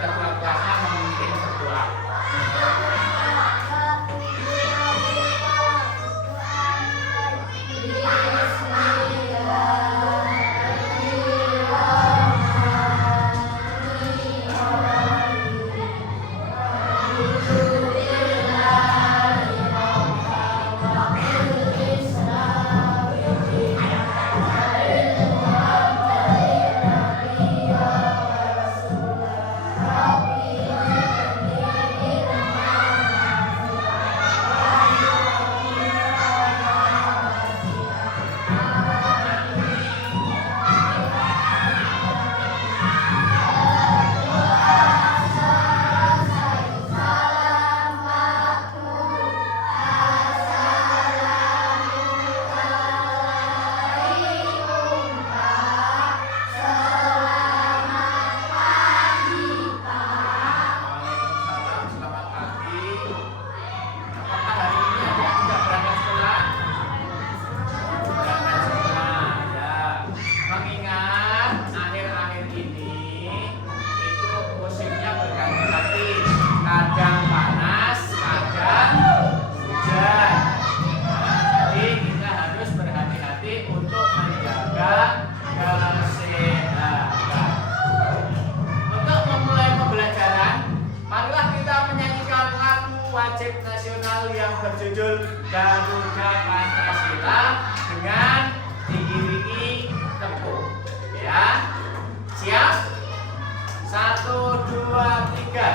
kedua kelasnya memimpin berdoa. Wajib nasional yang berjudul Garuda Pancasila dengan diiringi tepuk. Ya, siap? 1, 2, 3.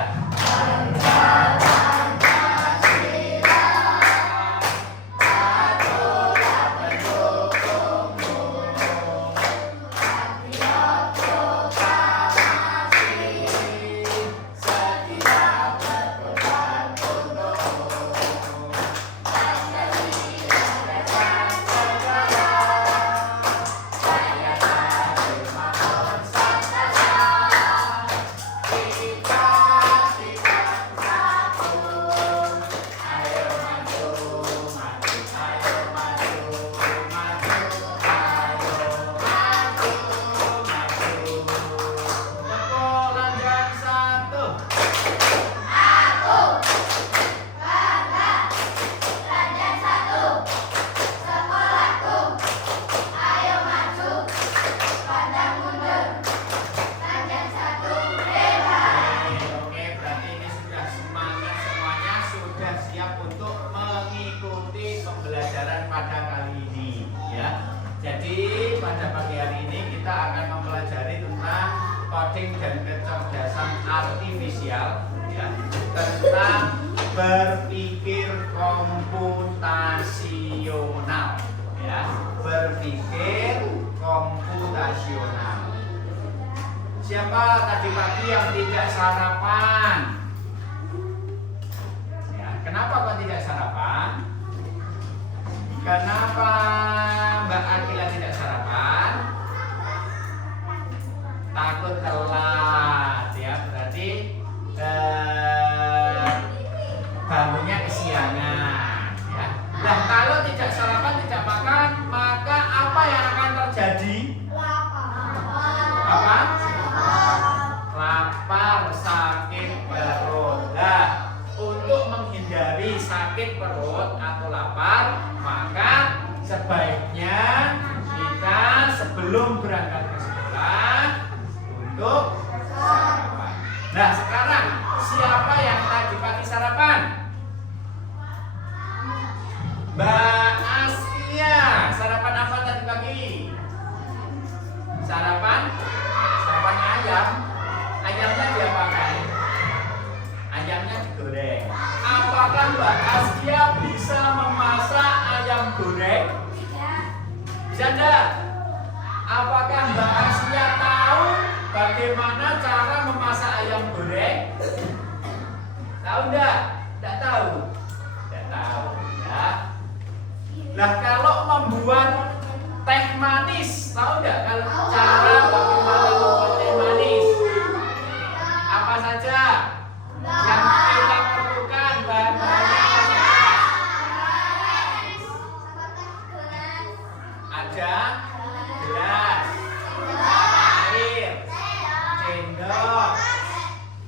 Jadi pada pagi hari ini kita akan mempelajari tentang coding dan kecerdasan artifisial, ya, tentang berpikir komputasional, ya, berpikir komputasional. Siapa tadi pagi yang tidak sarapan? Ya, kenapa kok tidak sarapan? Kenapa Mbak Akila tidak sarapan? Takut telat, ya, berarti bangunnya kesiangan, ya. Nah, kalau tidak sarapan, tidak makan, maka apa yang akan terjadi? Apa? Lapar, sakit perut. Nah, untuk menghindari sakit perut atau lapar, maka sebaiknya kita sebelum berangkat ke sekolah untuk sarapan. Nah, sekarang siapa yang tadi pagi sarapan? Mbak Askia, sarapan apa tadi pagi? Sarapan ayam. Ayamnya diapakan? Ayamnya digoreng. Apakah Mbak Askia bisa memasak ayam goreng? Bisa enggak? Apakah Mbak Askia tahu bagaimana cara memasak ayam goreng? Tahu enggak? Enggak tahu. Enggak tahu, ya. Nah, kalau membuat teh manis, tahu enggak kalau cara bagaimana membuat teh manis? Apa saja yang kita perlukan bahan-bahannya? Ada gelas, air, sendok,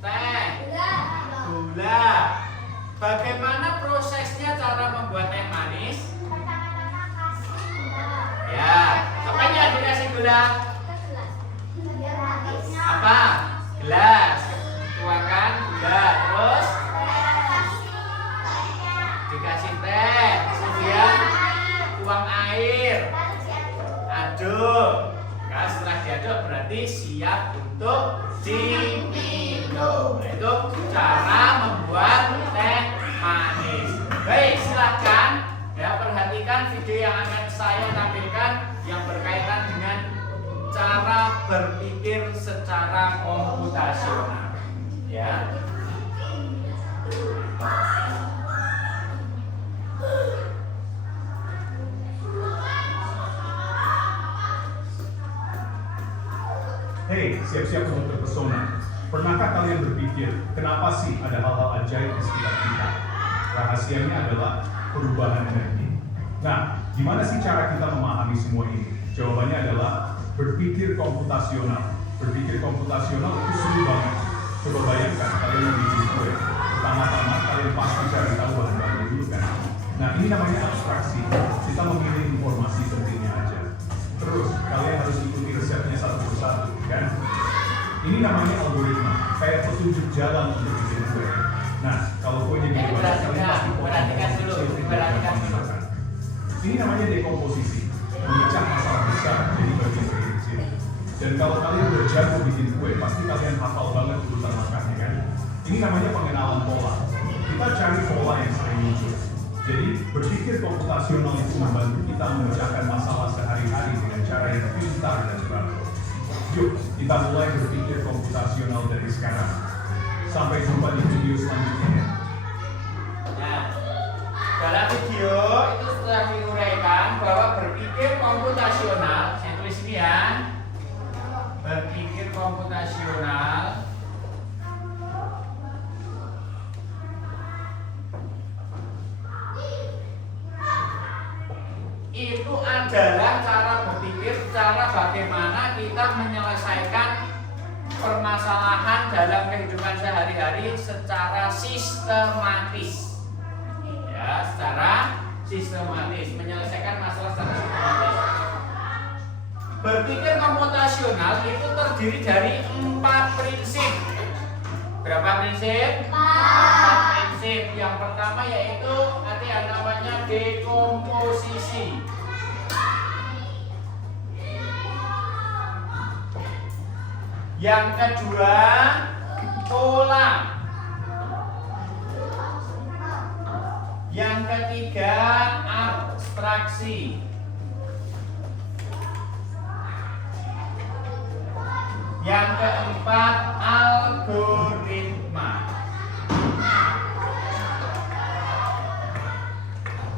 teh, berarti siap untuk diminum. Itu cara membuat teh manis. Baik, silahkan ya, perhatikan video yang akan saya tampilkan yang berkaitan dengan cara berpikir secara komputasional. Ya. Hei, siap-siap untuk terpesona. Pernahkah kalian berpikir, kenapa sih ada hal-hal ajaib di sekitar kita? Rahasianya adalah perubahan energi. Nah, gimana sih cara kita memahami semua ini? Jawabannya adalah berpikir komputasional. Berpikir komputasional itu seru banget. Coba bayangkan kalian mau bikin kue. Pertama-tama kalian pasti cari tahu bahan-bahannya dulu kan? Nah, ini namanya abstraksi. Kita memilih informasi pentingnya aja. Terus, kalian harus ikuti resepnya satu persatu, kan? Ini namanya algoritma, kayak petunjuk jalan untuk bikin kue. Nah, kalau kue jadi banyak, kalian pasti perhatikan dulu. Ini namanya dekomposisi, memecah masalah besar jadi bagian kecil. Dan kalau kalian udah jago bikin kue, pasti kalian hafal banget urutan makannya, kan? Ini namanya pengenalan pola. Kita cari pola yang sering muncul. Jadi, berpikir komputasional itu membantu kita memecahkan masalah sehari-hari dengan cara yang pintar dan teratur. Yuk, kita mulai berpikir komputasional dari sekarang. Sampai jumpa di video selanjutnya. Nah, dalam video itu sudah diuraikan bahwa berpikir komputasional, saya tulis ini ya, berpikir komputasional itu adalah cara berpikir, cara bagaimana kita menyelesaikan permasalahan dalam kehidupan sehari-hari secara sistematis. Ya, secara sistematis, menyelesaikan masalah secara sistematis. Berpikir komputasional itu terdiri dari 4 prinsip. Berapa prinsip? 4 prinsip. Yang pertama yaitu yang namanya dekomposisi. Yang kedua, pola. Yang ketiga, abstraksi. Yang keempat, algoritma.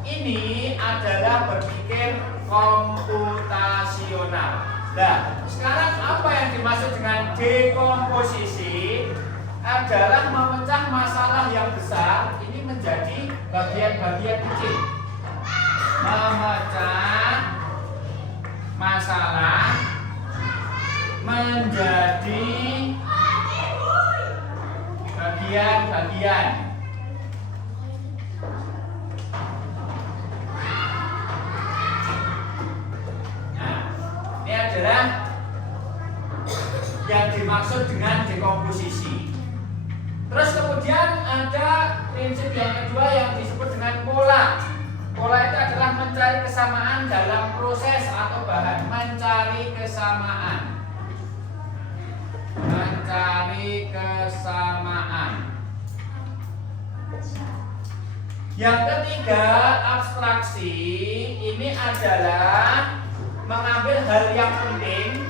Ini adalah berpikir komputasional. Nah, sekarang apa yang dimaksud dengan dekomposisi? Adalah memecah masalah yang besar ini menjadi bagian-bagian kecil. Memecah masalah menjadi bagian-bagian. Ini adalah yang dimaksud dengan dekomposisi. Terus kemudian ada prinsip yang kedua yang disebut dengan pola. Pola itu adalah mencari kesamaan dalam proses atau bahan. Mencari kesamaan. Mencari kesamaan. Yang ketiga, abstraksi. Ini adalah mengambil hal yang penting,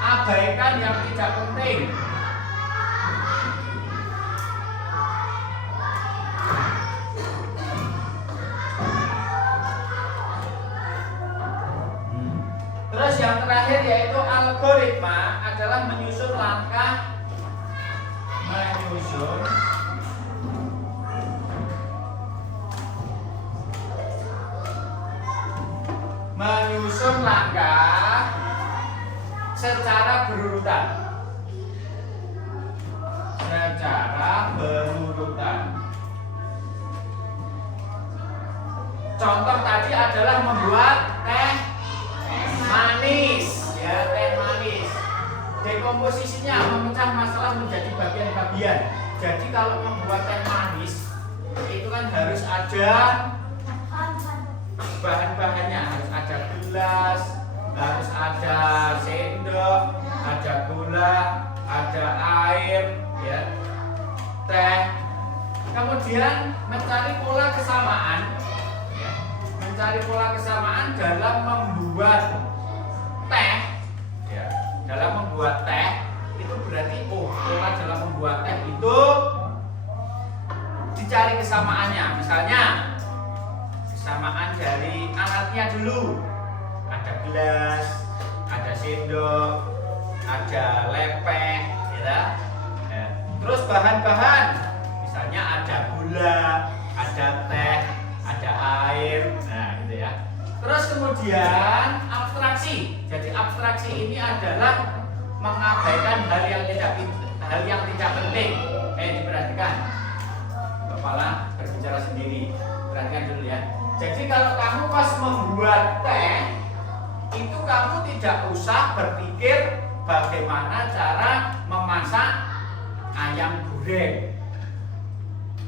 abaikan yang tidak penting. Terus yang terakhir yaitu algoritma adalah menyusun langkah, menyusun langkah secara berurutan. Contoh tadi adalah membuat teh manis, ya, teh manis. Dekomposisinya memecah masalah menjadi bagian-bagian. Jadi kalau membuat teh manis itu kan harus ada bahan-bahannya harus ada gelas, harus ada sendok, ada gula, ada air, ya, teh. Kemudian mencari pola kesamaan, ya, mencari pola kesamaan dalam membuat teh, ya, dalam membuat teh itu berarti pola dalam membuat teh itu dicari kesamaannya. Misalnya kesamaan dari alatnya dulu, ada gelas, ada sendok, ada lepeh, ya. Terus bahan-bahan, misalnya ada gula, ada teh, ada air, nah gitu ya. Terus kemudian abstraksi. Jadi abstraksi ini adalah mengabaikan hal yang tidak penting. Diperhatikan. Kepala berbicara sendiri. Perhatikan dulu ya. Jadi kalau kamu pas membuat teh, itu kamu tidak usah berpikir bagaimana cara memasak ayam goreng.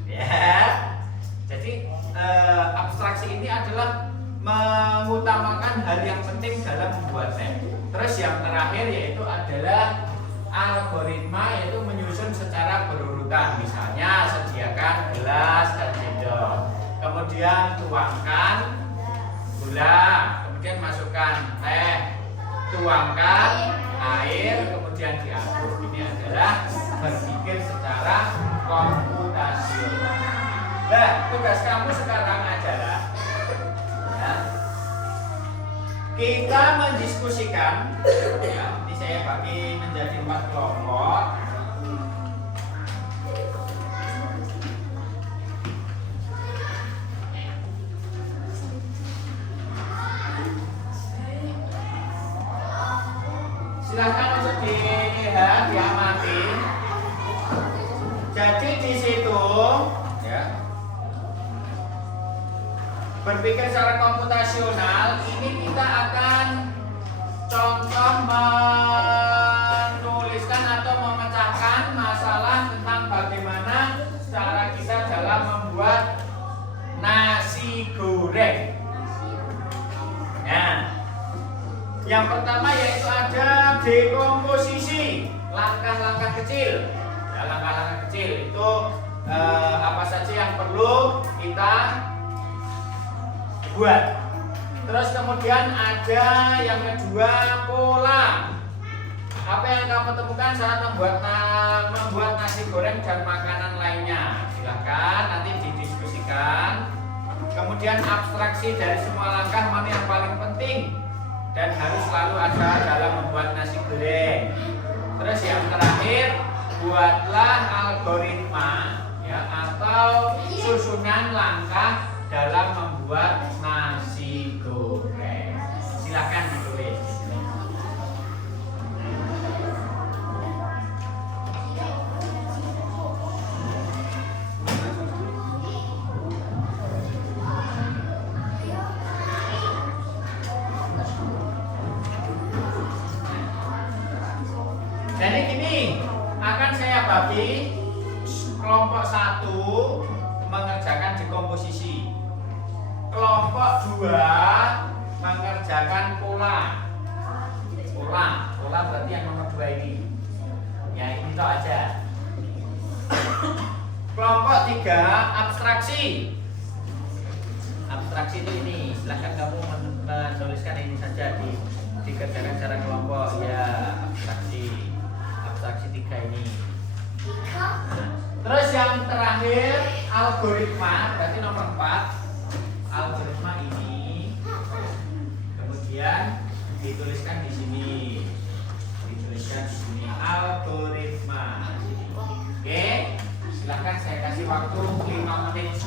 Ya. Jadi abstraksi ini adalah mengutamakan hal yang penting dalam membuat teh. Terus yang terakhir yaitu adalah algoritma, yaitu menyusun secara berurutan. Misalnya sediakan gelas dan sendok, kemudian tuangkan gula, kemudian masukkan teh, tuangkan air, kemudian diaduk. Ini adalah berpikir secara komputasional. Nah, tugas kamu sekarang adalah ya, kita mendiskusikan, ya, ini saya bagi menjadi 4 kelompok. Silakan untuk dilihat, diamati. Jadi di situ, ya, berpikir secara komputasional, ini kita akan contoh menuliskan atau memecahkan masalah tentang bagaimana cara kita dalam membuat nasi goreng. Nah, yang pertama yaitu ada dekomposisi, langkah-langkah kecil. Ya, langkah-langkah kecil itu apa saja yang perlu kita buat. Terus kemudian ada yang kedua, pola. Apa yang kamu temukan saat membuat nasi goreng dan makanan lainnya? Silahkan nanti didiskusikan. Kemudian abstraksi dari semua langkah mana yang paling penting dan harus selalu ada dalam membuat nasi goreng. Terus yang terakhir, buatlah algoritma, ya, atau susunan langkah dalam membuat nasi goreng. Silakan ditulis di sini. Jadi gini, akan saya bagi kelompok 1 mengerjakan dekomposisi. Kelompok 2 mengerjakan pola. Pola berarti yang nomor 2 ini. Ya, ini toh aja. Kelompok 3 abstraksi. Abstraksi itu ini. Silahkan kamu menuliskan ini saja dikerjakan secara kelompok. Ya, abstraksi 3 ini. Terus yang terakhir algoritma, berarti nomor 4. Algoritma ini kemudian dituliskan di sini, algoritma. Oke, silahkan saya kasih waktu 5 menit.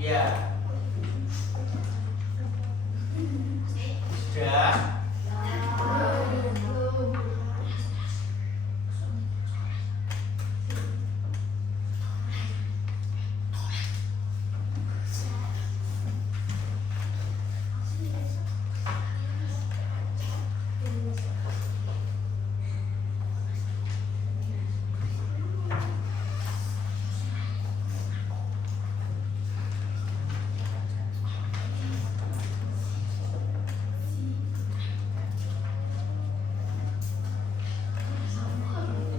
Ya. Sudah.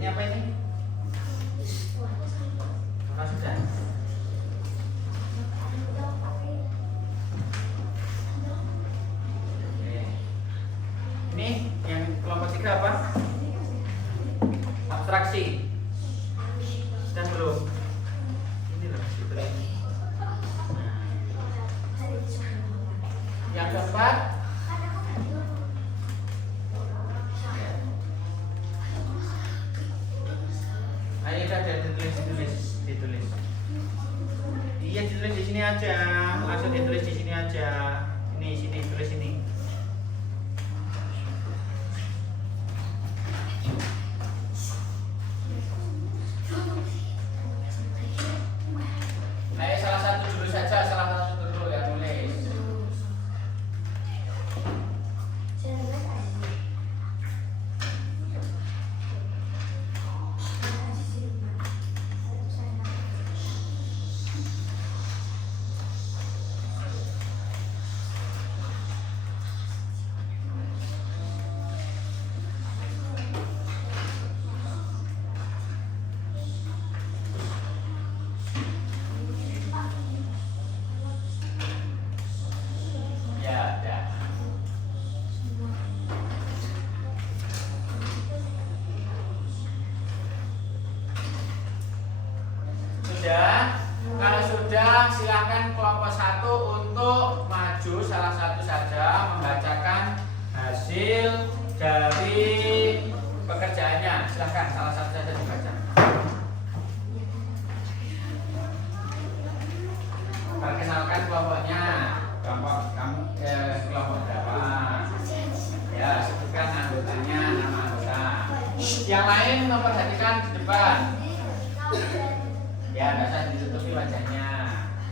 Ini apa ini? Apa sudah? Oke. Ini yang kelompok 3 apa? Abstraksi. Sudah belum? Ini loh, gitu. Yang keempat, ayo ada ditulis. Iya, ditulis di sini aja. Langsung ditulis di sini aja. Ini sini tulis ini. Ayo salah satu dulu saja, salah satu dulu ya tulis. Ya, ya. Sudah? Kalau sudah, silakan kelompok 1 untuk maju salah satu saja membacakan hasil dari pekerjaannya. Silakan salah satu saja dibaca. Perkenalkan kelompoknya. Kelompok berapa? Ya, sebutkan anggotanya, nama anggota. Yang lain memperhatikan di depan. Ya, tidak usah ditutupi wajahnya.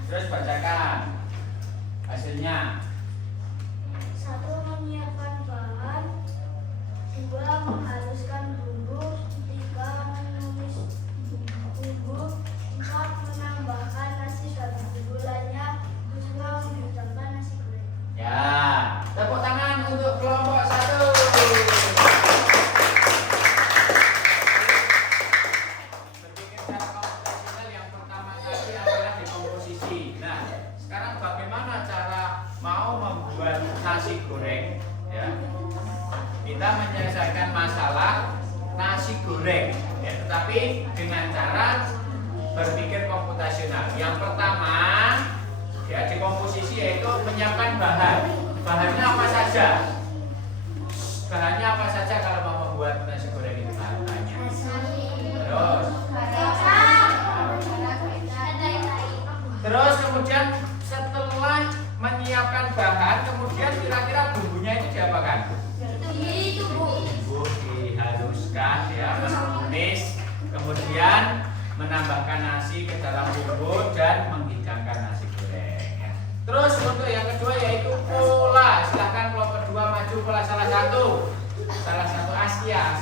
Terus bacakan hasilnya. 1. Menyiapkan bahan. 2. Menghaluskan bumbu. 3. Menumis bumbu. 4. Menambahkan nasi satu bulannya. 5. Menghidangkan nasi goreng. Ya, tepuk tangan untuk kelompok 1. Berpikir secara komputasional yang pertama tadi adalah dekomposisi. Nah, sekarang bagaimana cara mau membuat nasi goreng? Ya, kita menyelesaikan masalah nasi goreng, ya, tetapi dengan cara berpikir komputasional. Yang pertama, ya, dekomposisi yaitu menyiapkan bahan. Bahannya apa saja? Bahannya apa saja kalau mau membuat nasi goreng itu bahannya? Terus kemudian setelah menyiapkan bahan, kemudian kira-kira bumbunya itu diapakan? Bumbu dihaluskan, ya, menumis, kemudian menambahkan nasi ke dalam bumbu dan menghidangkan nasi goreng. Ya. Terus untuk yang kedua yaitu pola. Silahkan kelompok 2 maju pola salah satu Asia.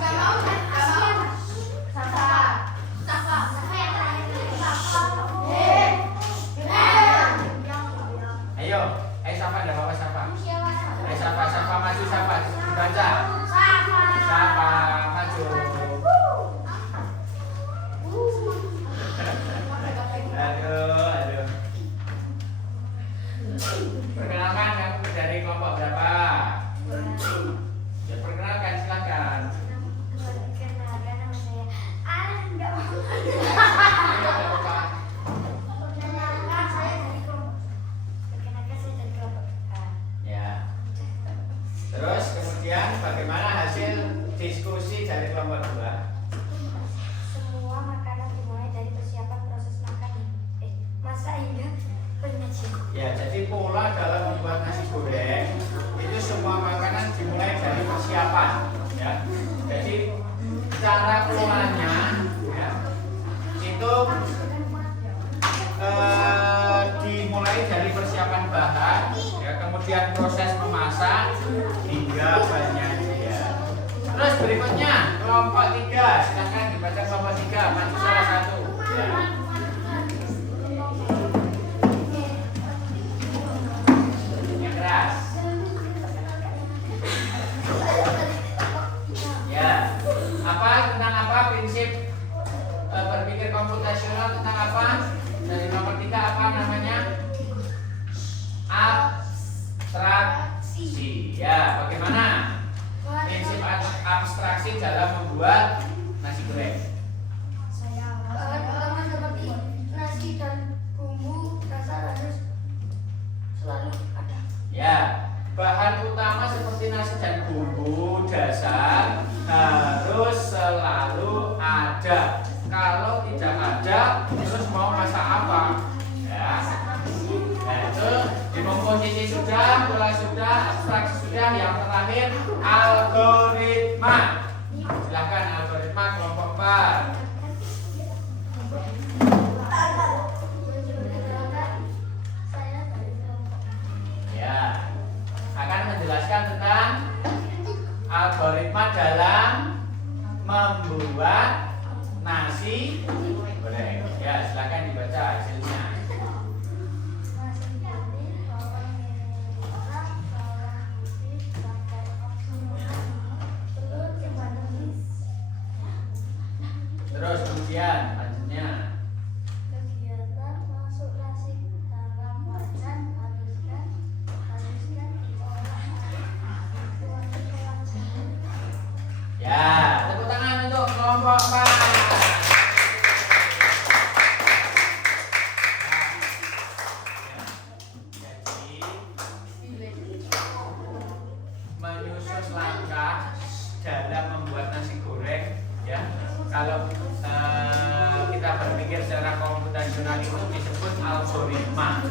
Ayo Sapa, ada apa Sapa? Sapa maju, Sapa dibaca. Sapa maju. Aduh. Perkenalkan kamu dari kelompok berapa? Ya, perkenalkan silakan. Perkenalkan nama saya Alan mau masak apa? Ya. Nah, itu di komposisi sudah, pola sudah, abstraksi sudah, yang terakhir algoritma. Silakan algoritma kelompok 4. Ya, akan menjelaskan tentang algoritma dalam membuat nasi goreng. Ya, silakan dibaca hasilnya. Terus kemudian lanjutnya. Kegiatan masuk nasi dalam wajan haluskan diolah. Ya, tepuk tangan untuk kelompok 4. Menyusun langkah dalam membuat nasi goreng, ya. Kalau kita berpikir secara komputasional itu disebut algoritma.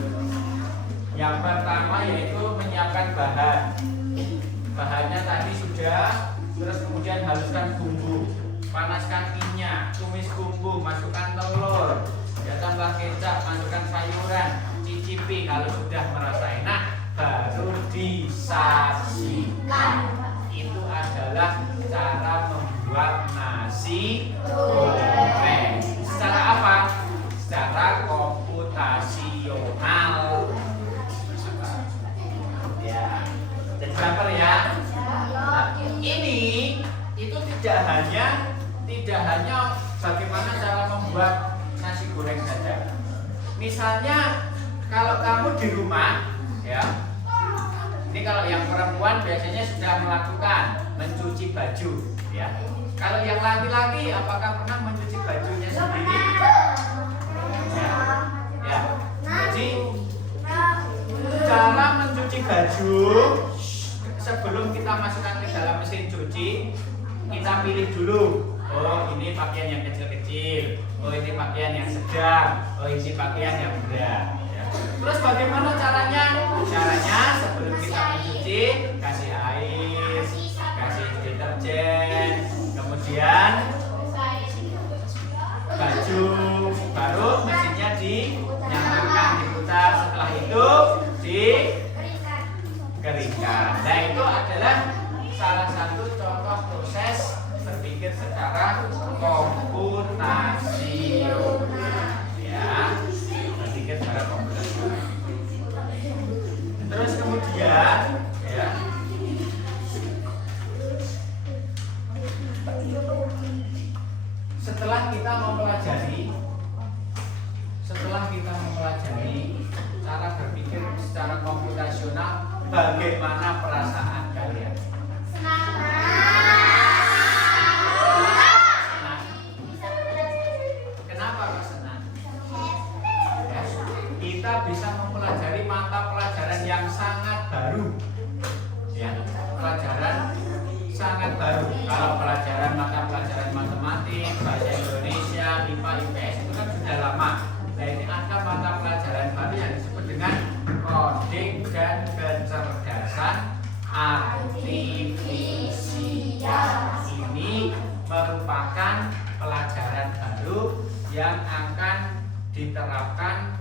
Yang pertama yaitu menyiapkan bahan. Bahannya tadi sudah. Terus kemudian haluskan bumbu, panaskan minyak, tumis bumbu, masukkan telur, ya, tambah kecap, masukkan sayuran, cicipi. Kalau sudah merasa enak, baru disajikan. Itu adalah cara membuat nasi goreng. Secara apa? Secara komputasional. Ya, jadi sabar ya. Nah, ini itu tidak hanya bagaimana cara membuat nasi goreng saja. Misalnya kalau kamu di rumah, ya, ini kalau yang perempuan biasanya sudah melakukan mencuci baju, ya. Kalau yang laki-laki, apakah pernah mencuci bajunya sendiri? Ya, ya. Jadi cara mencuci baju, sebelum kita masukkan ke dalam mesin cuci, kita pilih dulu. Oh, ini pakaian yang kecil-kecil. Oh, ini pakaian yang sedang. Oh, ini pakaian yang berat. Ya. Terus bagaimana caranya? Caranya sebelum kita mencuci, kasih air, kasih deterjen, kemudian baju, baru mesinnya dinyalakan, diputar. Setelah itu dikeringkan. Nah, itu adalah salah satu contoh proses berpikir secara komputasional, ya, berpikir secara komputasional. Terus kemudian, ya, setelah kita mempelajari cara berpikir secara komputasional, bagaimana perasaan kalian? Senang. Kenapa kok senang? Ya, kita bisa mempelajari mata pelajaran yang sangat baru. Ya, pelajaran sangat baru. Kalau pelajaran mata pelajaran matematik, bahasa Indonesia, IPA, IPS itu kan sudah lama. Nah, ini ada mata pelajaran baru yang disebut dengan coding dan kecerdasan artifisial. Ini merupakan pelajaran baru yang akan diterapkan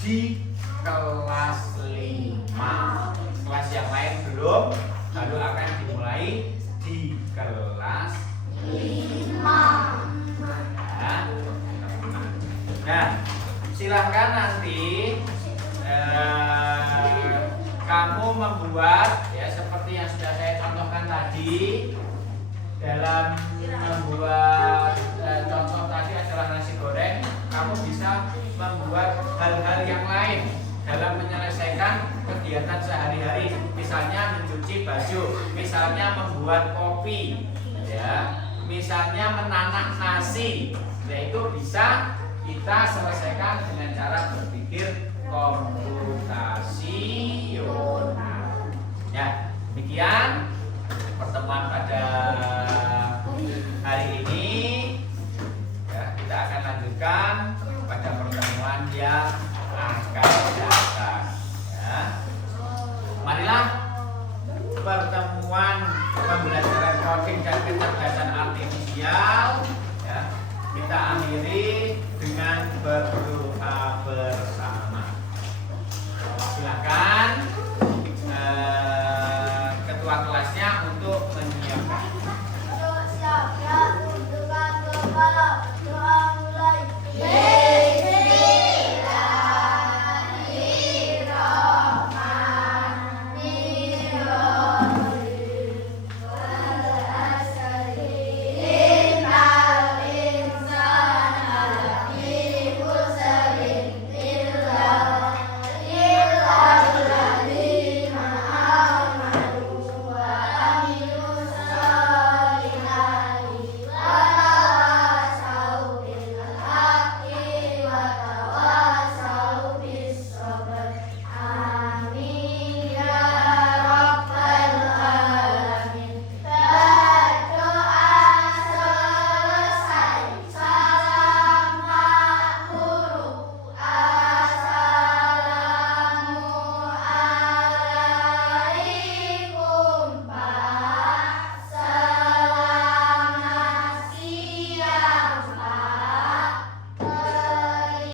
di kelas 5. Kelas yang lain belum, baru akan dimulai di kelas 5. Nah, silahkan nanti kamu membuat, ya, seperti yang sudah saya contohkan tadi. Dalam membuat contoh tadi adalah nasi goreng, kamu bisa membuat hal-hal yang lain dalam menyelesaikan kegiatan sehari-hari. Misalnya mencuci baju, misalnya membuat kopi, ya, misalnya menanam nasi. Nah, itu bisa kita selesaikan dengan cara berpikir komputasional. Ya, demikian pertemuan pada hari ini. Ya, kita akan lanjutkan